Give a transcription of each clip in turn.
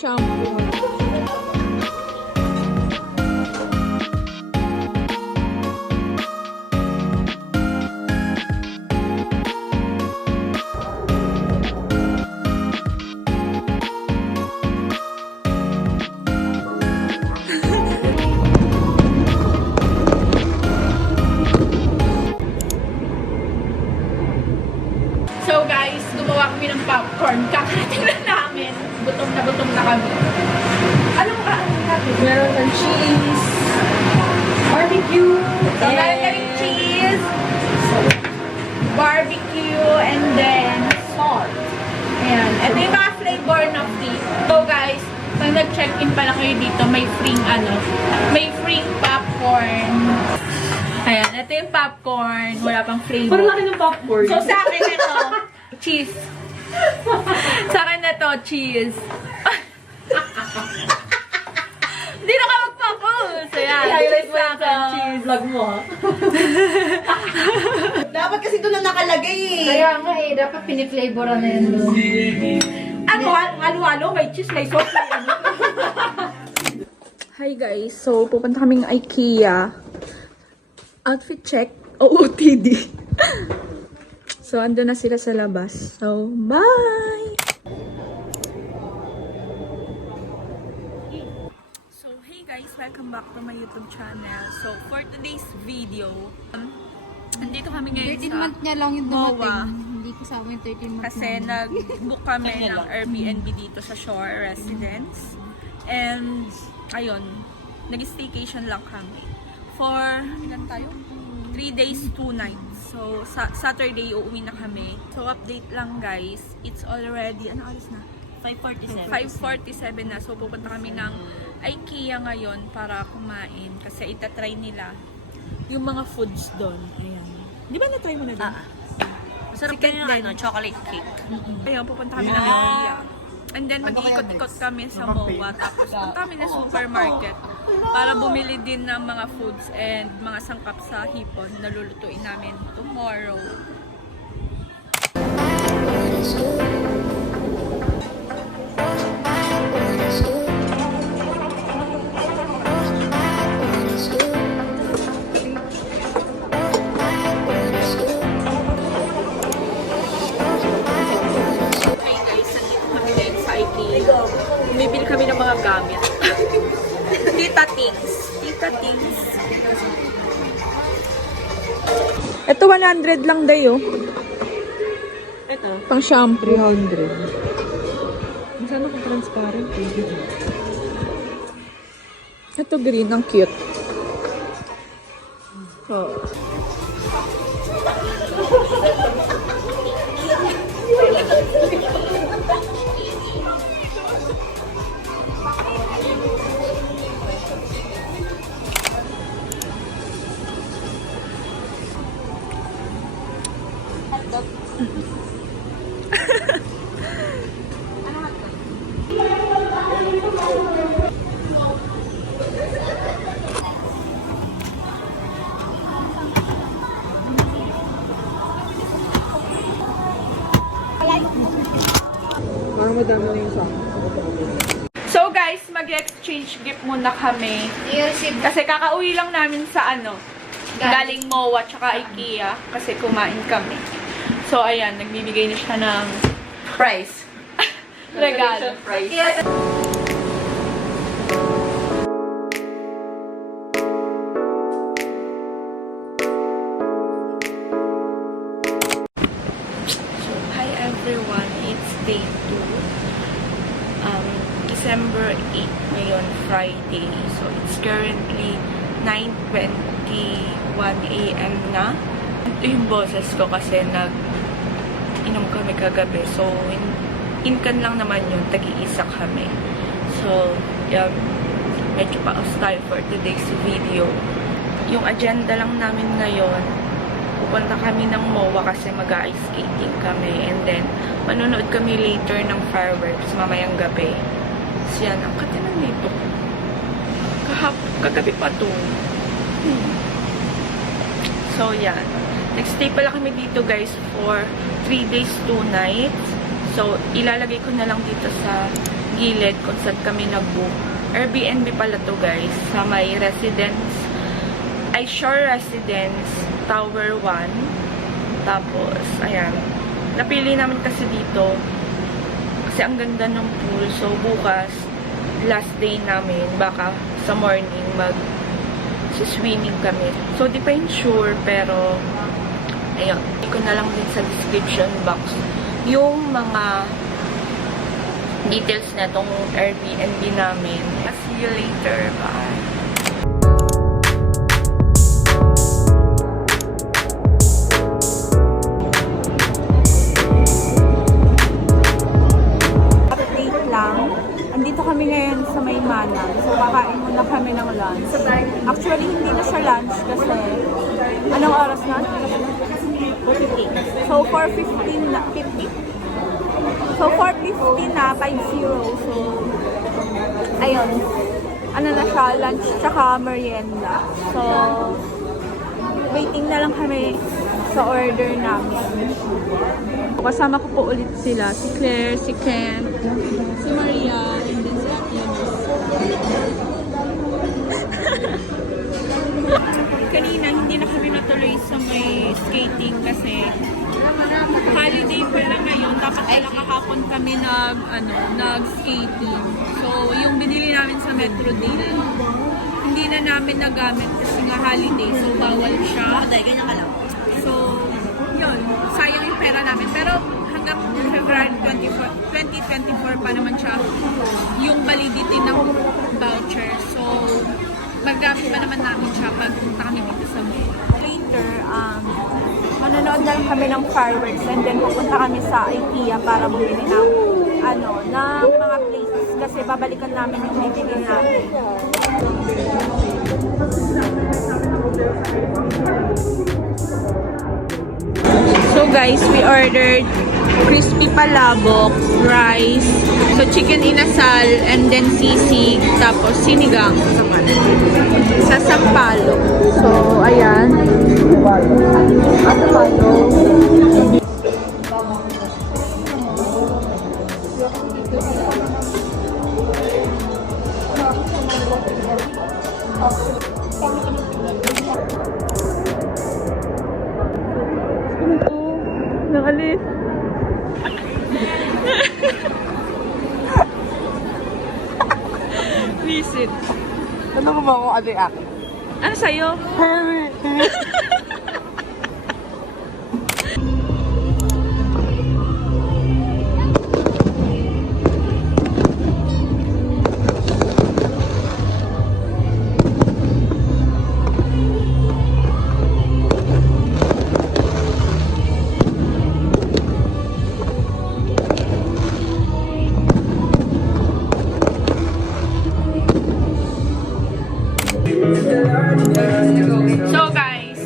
shampoo. So guys, gumawa kami ng popcorn. Kakarating na namin. Gutom na kami. Anong natin? Meron ng cheese, barbecue, So meron kaming cheese, barbecue, and then salt. Ayan. Ito yung mga flavor ng tea. So guys, pag nag-check-in pala kayo dito, may free popcorn. Ayan, ito yung popcorn. Wala pang flavor. Parang laki ng popcorn. So sa akin ito, cheese. Sa akin na to, cheese. Hindi na ka magpa-pose. Ayan. I-highlight mo Sa yan sa akin, cheese. vlog mo, ha? Dapat kasi doon na nakalagay eh. Kaya nga eh, dapat piniflavoran na yan doon. Ano, halo-halo, may cheese, may sauce, may ano. Hi guys, so pupunta kaming IKEA. Outfit check, OOTD. So, ando na sila sa labas. So, bye! So, hey guys, welcome back to my YouTube channel. So, for today's video, andito kami ngayon 13 sa month niya lang yung MOA. dumating. Hindi kasama yung 13 month Kasi nag-book kami ng Airbnb dito sa Shore Residence. And, ayun, nag-staycation lang kami. For, ilan tayo? 3 days, 2 nights. So, Saturday, uuwi na kami. So, update lang guys. It's already, ano oras na? 5:47. 5:47 na. So, pupunta kami ng IKEA ngayon para kumain. Kasi itatry nila yung mga foods doon. Ayan. Di ba na-try mo na doon? Masarap Chicken din yung din. chocolate cake. Ayun, pupunta kami ng IKEA. And then, mag-iikot-ikot kami sa MOA. Tapos, punta kami na supermarket para bumili din ng mga foods and mga sangkap sa hipon na lulutuin namin tomorrow. Hey guys, nandito kami ngayon sa IKEA. Bumibili kami ng mga gamit. Tita Things. Tita Things. Ito 100 lang dayo. Ito, Pang shampoo. 300. Saan ako transparent? Ito green, ang cute. Oh. Parang madami na yung sa akin. So guys, mag-exchange gift muna kami. I-receive. Kasi kakauwi lang namin sa ano, galing MOA tsaka IKEA kasi kumain kami. So ayan, nagbibigay na siya ng Price. regalo. Price. So hi everyone, it's day 2. December 8 ngayon, Friday. So it's currently 9:21 AM na. Ito yung boses ko kasi inom kami kagabi. So, inkan lang naman yun. Tag-iisa kami. So, medyo paus tayo for today's video. Yung agenda lang namin ngayon, pupunta kami ng MOA kasi mag-ice skating kami. And then, manonood kami later ng fireworks mamayang gabi. So, yan. Ang katinan nito. Kagabi pa to. So, yan. Nag-stay pala kami dito guys for 3 days, 2 nights. So, ilalagay ko na lang dito sa gilid kung saan kami nag-book. Airbnb pala to guys, sa may residence, ay Shore Residence, Tower 1. Tapos, ayan. Napili namin kasi dito, kasi ang ganda ng pool. So, bukas, last day namin, baka sa morning mag-swimming kami. So, di pa yun sure, pero, ayun. Ko na lang din sa description box yung mga details na itong Airbnb namin. See you later. Bye! Update lang. Andito kami ngayon sa May Manang. So, kakain muna kami ng lunch. Actually, hindi na siya lunch kasi anong oras na? 50. So, 4:15 na. 50? So, 4:15 na, 5:0. So, ayun. Ano na siya, lunch tsaka merienda. So, waiting na lang kami sa order namin. Kasama ko po ulit sila. Si Claire, si Ken, si Maria, and then si kanina, hindi na kami natuloy sa may skating kasi holiday pala ngayon. Dapat pala kahapon kami nag-skating. So, yung binili namin sa Metro Deal, hindi na namin nagamit kasi nga holiday. So, bawal siya. Ganyan ka lang. So, yun. Sayang yung pera namin. Pero hanggang February 2024 pa naman siya yung validity ng voucher. So, magamit pa naman namin siya pag punta kami dito sa mall. Later, manonood na lang kami ng fireworks and then pupunta kami sa IKEA para bumili ng mga places kasi babalikan namin yung bibili namin. So guys, we ordered crispy palabok, rice, so chicken inasal, and then sisig, tapos sinigang sa sampalok. So, ayan. Sampalok. Nakalis. Visit. Ano ko ba kung ano yung akin? Ano sa'yo? So guys,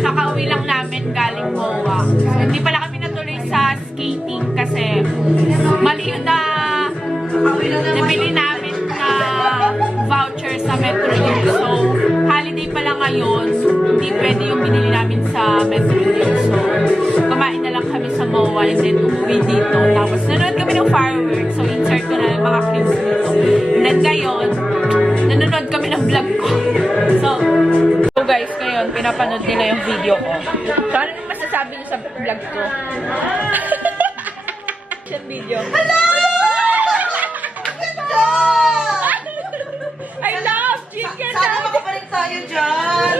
kakauwi lang namin galing MOA. So, hindi pala kami natuloy sa skating kasi mali yung nabili namin na voucher sa Metro Deal. So, holiday pala ngayon, hindi pwede yung binili namin sa Metro Deal. So, kumain na lang kami sa MOA and then umuwi dito. Tapos, nanonood kami ng fireworks. So, insert ko na yung mga clips dito. And then ngayon, nanonood kami ng vlog ko. So guys, ngayon, pinapanood nila yung video ko. So, ano yung masasabi niyo sa vlog ko? Video. Hello! I love chicken! Sana makabalik tayo dyan!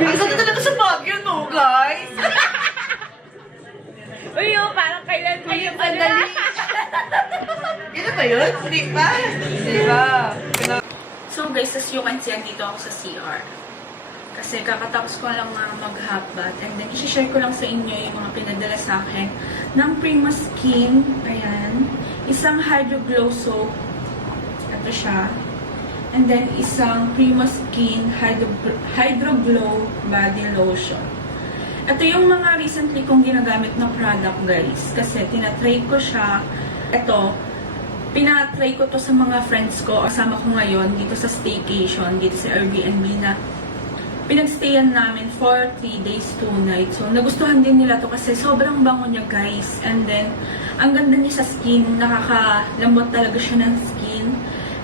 Ang ganda talaga sa Baguio, no, guys? Uy, parang kailan pa yung Yun ba yun? Hindi pa? Hindi ba? So guys, as you can see, andito ako sa CR. Kasi kakatapos ko lang mag-hot bath. And then, isi-share ko lang sa inyo yung mga pinadala sa akin ng Prima Skin. Ayan. Isang Hydro Glow Soap. Ito siya. And then, isang Prima Skin Hydro Glow Body Lotion. Ito yung mga recently kong ginagamit na product, guys. Kasi tinatry ko siya. Ito, pinatry ko to sa mga friends ko. Kasama ko ngayon dito sa staycation, dito sa Airbnb na pinagstayan namin for 3 days, 2 nights. So, nagustuhan din nila to kasi sobrang bango niya, guys. And then, ang ganda niya sa skin. Nakakalambot talaga siya ng skin.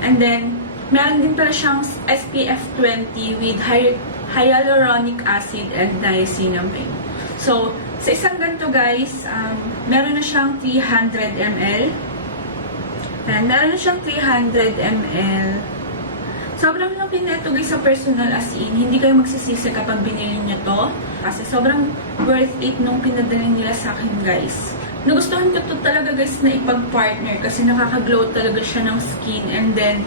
And then, meron din pala siyang SPF 20 with hyaluronic acid and niacinamide. So, sa isang ganito, guys, meron na siyang 300 ml. And meron na siyang 300 ml. Sobrang laki na ito, guys, sa personal, as in. Hindi kayo magsisisi kapag binili niyo to. Kasi sobrang worth it nung pinadala nila sa akin, guys. Nagustuhan ko to talaga, guys, na ipag-partner. Kasi nakaka-glow talaga siya ng skin. And then,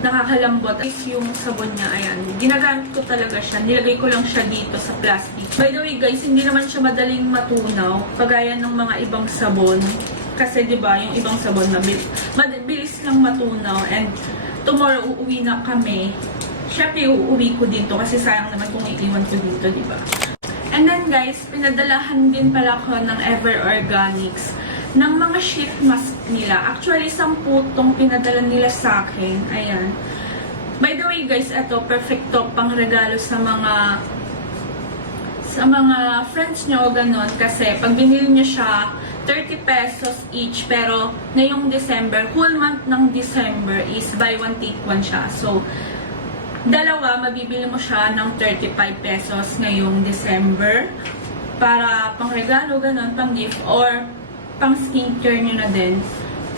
nakakalambot. Is yung sabon niya, ayan. Ginagamit ko talaga siya. Nilagay ko lang siya dito sa plastic. By the way, guys, hindi naman siya madaling matunaw. Kagaya ng mga ibang sabon. Kasi, di ba, yung ibang sabon, mabilis lang matunaw. And, tomorrow, uuwi na kami. Siyempre, uuwi ko dito. Kasi sayang naman kung iiwan ko dito, di ba? And then, guys, pinadalahan din pala ko ng Ever Organics ng mga sheet mask nila. Actually, 10 tong pinadala nila sa akin. Ayan. By the way, guys, ito, perfect to pang regalo sa mga friends nyo, ganon. Kasi, pag binili nyo siya, 30 pesos each. Pero, ngayong December, whole month ng December is buy one, take one siya. So, dalawa, mabibili mo siya ng 35 pesos ngayong December. Para pang regalo, ganon, pang gift, or pang skincare nyo na din.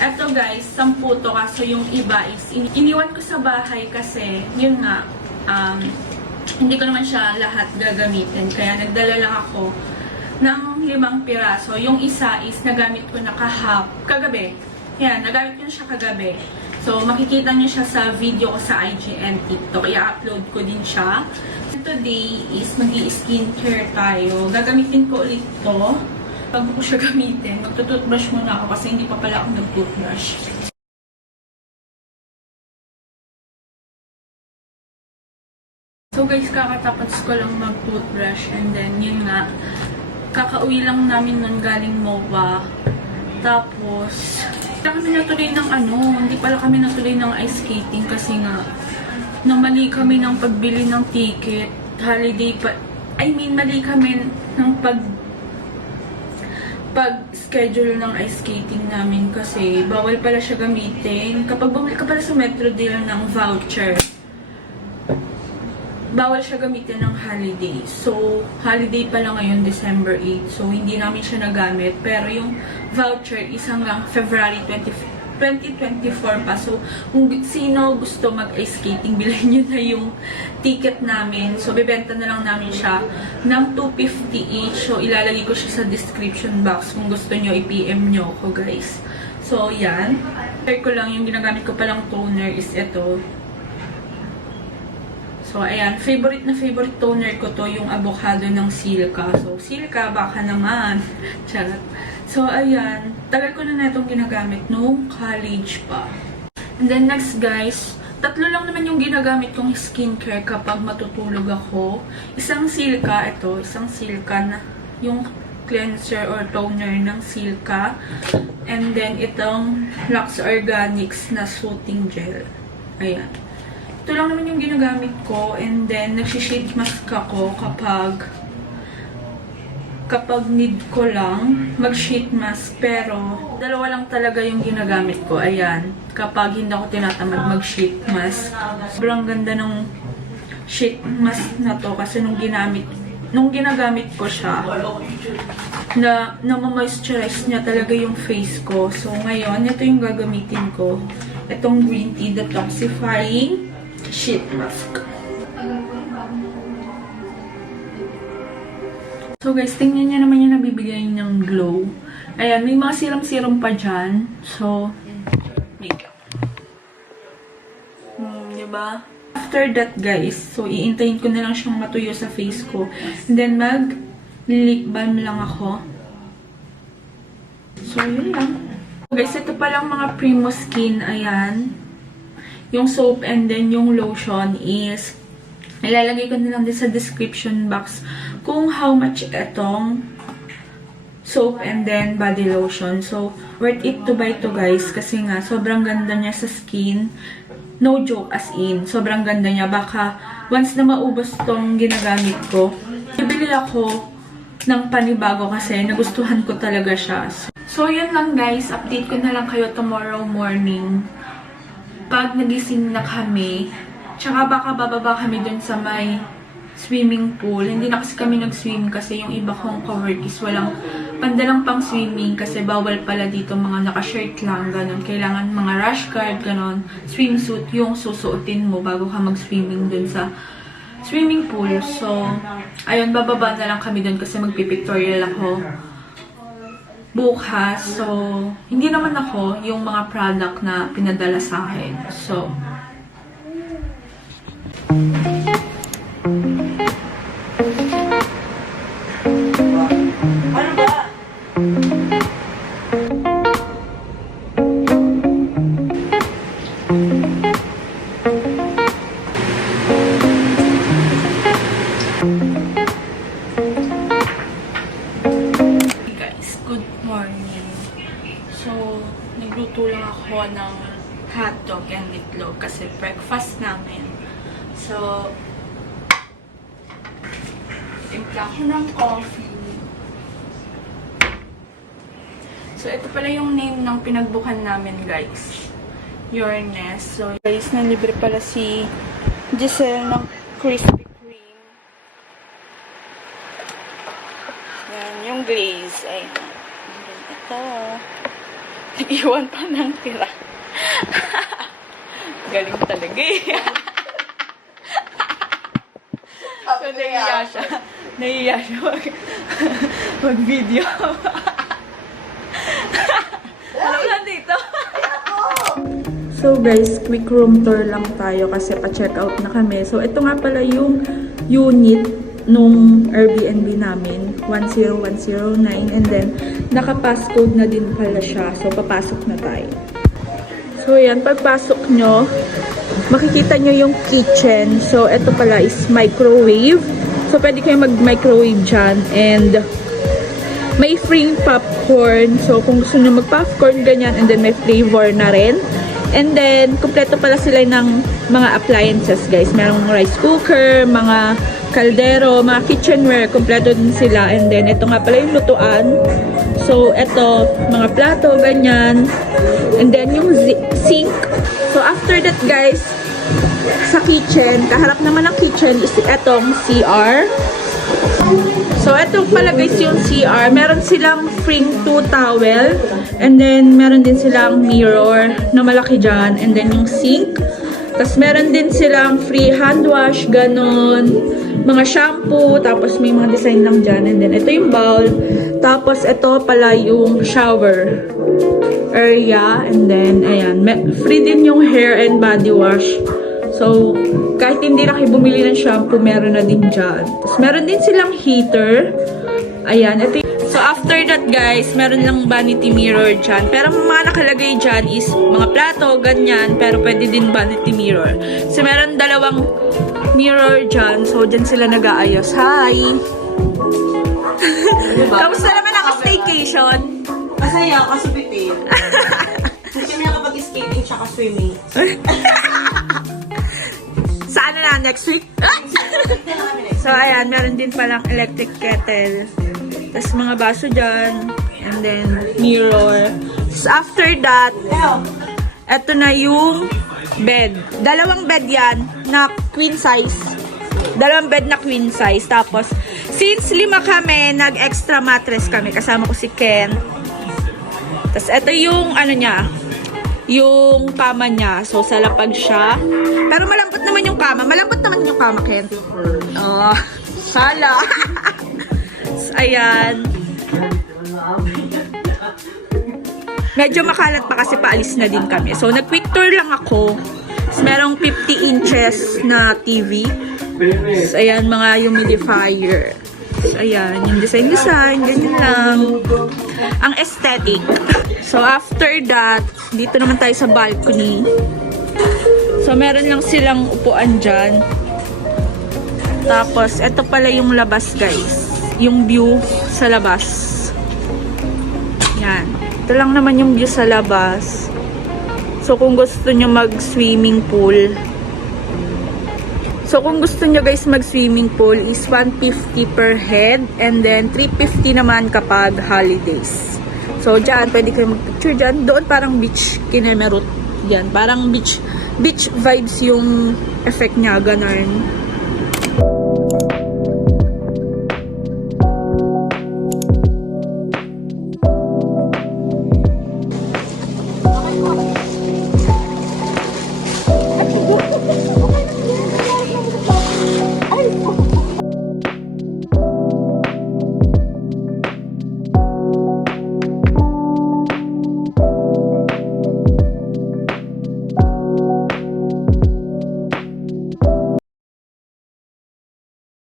Eto, guys, 10 to. Kaso yung iba is, iniwan ko sa bahay kasi, yun nga, hindi ko naman siya lahat gagamitin. Kaya nagdala lang ako ng 5 piraso. Yung isa is nagamit ko na kagabi. Yan, nagamit ko na siya kagabi. So, makikita niyo siya sa video ko sa IG and TikTok. I-upload ko din siya. Today is mag-i-skincare tayo. Gagamitin ko ulit to. Bago ko siya gamitin, magtutoothbrush muna ako kasi hindi pa pala ako nag-toothbrush. So guys, kakatapos ko lang mag-toothbrush and then yun nga, kakauwi lang namin nun galing MOA. Tapos, hindi pala kami natuloy ng ice skating kasi nga, mali kami ng pagbili ng ticket, mali kami ng pag-schedule ng ice skating namin kasi bawal pala siya gamitin. Kapag bumili ka pala sa Metro Deal ng voucher, bawal siya gamitin ng holiday. So, holiday pala ngayon, December 8. So, hindi namin siya nagamit. Pero yung voucher is hanggang February 2024 pa. So, kung sino gusto mag-ice skating, bilhin nyo na yung ticket namin. So, bibenta na lang namin siya ng 250 each. So, ilalagay ko siya sa description box kung gusto nyo, i-PM nyo ako, guys. So, yan. Share ko lang, yung ginagamit ko palang toner is ito. So, ayan. Favorite na favorite toner ko to, yung avocado ng Silka. So, Silka, baka naman. Charot. So, ayan. Tagal ko na itong ginagamit nung college pa. And then, next, guys. 3 lang naman yung ginagamit kong skincare kapag matutulog ako. Isang Silka, ito. Isang Silka na yung cleanser or toner ng Silka. And then, itong Lux Organics na soothing gel. Ayan. Ito lang naman yung ginagamit ko. And then, nagsisheet mask ako kapag need ko lang mag-sheet mask. Pero, 2 lang talaga yung ginagamit ko. Ayan. Kapag hindi ako tinatamad mag-sheet mask. Sobrang ganda ng sheet mask na to. Kasi nung ginagamit ko siya, na-moisturize niya talaga yung face ko. So, ngayon, ito yung gagamitin ko. Itong green tea detoxifying sheet mask. So guys, tingnan niyo naman yung nabibigay ng glow. Ayan, may mga serum-serum pa dyan. So, makeup. Diba? After that, guys, so iintayin ko na lang siyang matuyo sa face ko. And then, mag-lip balm lang ako. So, yun lang. Guys, ito palang mga Primo Skin. Ayan. Yung soap and then yung lotion is ilalagay ko na lang din sa description box kung how much itong soap and then body lotion. So, worth it to buy to, guys. Kasi nga, sobrang ganda niya sa skin. No joke, as in. Sobrang ganda niya. Baka once na maubos tong ginagamit ko, bibili ako ng panibago kasi nagustuhan ko talaga siya. So, yun lang guys. Update ko na lang kayo tomorrow morning. Pag nagising na kami, tsaka baka bababa kami dun sa may swimming pool. Hindi na kasi kami nag-swim kasi yung iba kong cowork is walang pandalang pang swimming kasi bawal pala dito mga naka-shirt lang, ganun. Kailangan mga rash guard, ganun. Swimsuit yung susuotin mo bago ka mag-swimming dun sa swimming pool. So, ayun, bababa na lang kami dun kasi magpipictorial ako bukas. So, hindi naman ako yung mga product na pinadala sa akin. So, Ano ba? hey guys, good morning. So, nagluto lang ako ng hotdog and itlog kasi breakfast namin. So, timpla ko ng coffee. So, ito pala yung name ng pinagbukan namin, guys. Your Nest. So, guys, nalibre pala si Giselle ng Krispy Kreme. Yan, yung glaze. Ay, ito. Nag-iwan pa ng tira. Galing talaga eh. So, nahiya siya. Nahiya siya mag-video. Ano na dito? So guys, quick room tour lang tayo kasi pa-check out na kami. So ito nga pala yung unit nung Airbnb namin, 10109, and then naka-passcode na din pala siya. So papasok na tayo. So yan, pagpasok nyo, makikita nyo yung kitchen. So ito pala is microwave. So pwede kayo mag-microwave dyan, and may free popcorn. So kung gusto nyo mag-popcorn, ganyan, and then may flavor na rin. And then, kumpleto pala sila ng mga appliances, guys. Merong rice cooker, mga kaldero, mga kitchenware, kumpleto din sila. And then, ito nga pala yung lutuan. So, ito, mga plato, ganyan. And then, yung sink. So, after that, guys, sa kitchen, kaharap naman ng kitchen is etong CR. So, ito pala guys yung CR. Meron silang free 2 towel. And then, meron din silang mirror na malaki dyan. And then, yung sink. Tapos, meron din silang free hand wash, ganon. Mga shampoo. Tapos, may mga design lang dyan. And then, ito yung bowl. Tapos, ito pala yung shower area. And then, ayan. Free din yung hair and body wash. So, kahit hindi na kayo bumili ng shampoo, meron na din dyan. Tapos, meron din silang heater. Ayan. Ito so, after that, guys, meron lang vanity mirror dyan. Pero mga nakalagay dyan is mga plato, ganyan. Pero pwede din vanity mirror. So, meron dalawang mirror dyan. So, dyan sila nag-aayos. Hi! Tapos na naman ako staycation. Masaya, kasubitin. Kasi na kapag-skating tsaka swimming. Saan na next week? So, ayan, meron din palang electric kettle. Tapos mga baso dyan. And then, mirror. So, after that, eto na yung bed. Dalawang bed yan na queen size. Dalawang bed na queen size. Tapos, since 5 kami, nag-extra mattress kami. Kasama ko si Ken. Tapos, eto yung, ano niya, yung kama niya. So, salapag siya. Pero malambot naman yung kama. Malambot naman yung kama, Ken. Oh, sala. So, ayan. Medyo makalat pa kasi paalis na din kami. So, nag-quick tour lang ako. So, merong 50 inches na TV. So, ayan, mga humidifier. So, ayan, yung design, ganyan lang. Ang aesthetic. So, after that, dito naman tayo sa balcony. So, meron lang silang upuan dyan. Tapos, ito pala yung labas, guys. Yung view sa labas. Yan. Ito lang naman yung view sa labas. So, kung gusto nyo mag-swimming pool. So, kung gusto nyo guys mag-swimming pool is 150 per head and then 350 naman kapag holidays. So, dyan, pwede kayo mag-picture dyan. Doon parang beach kinemerut. Yan, parang beach vibes yung effect niya, ganun.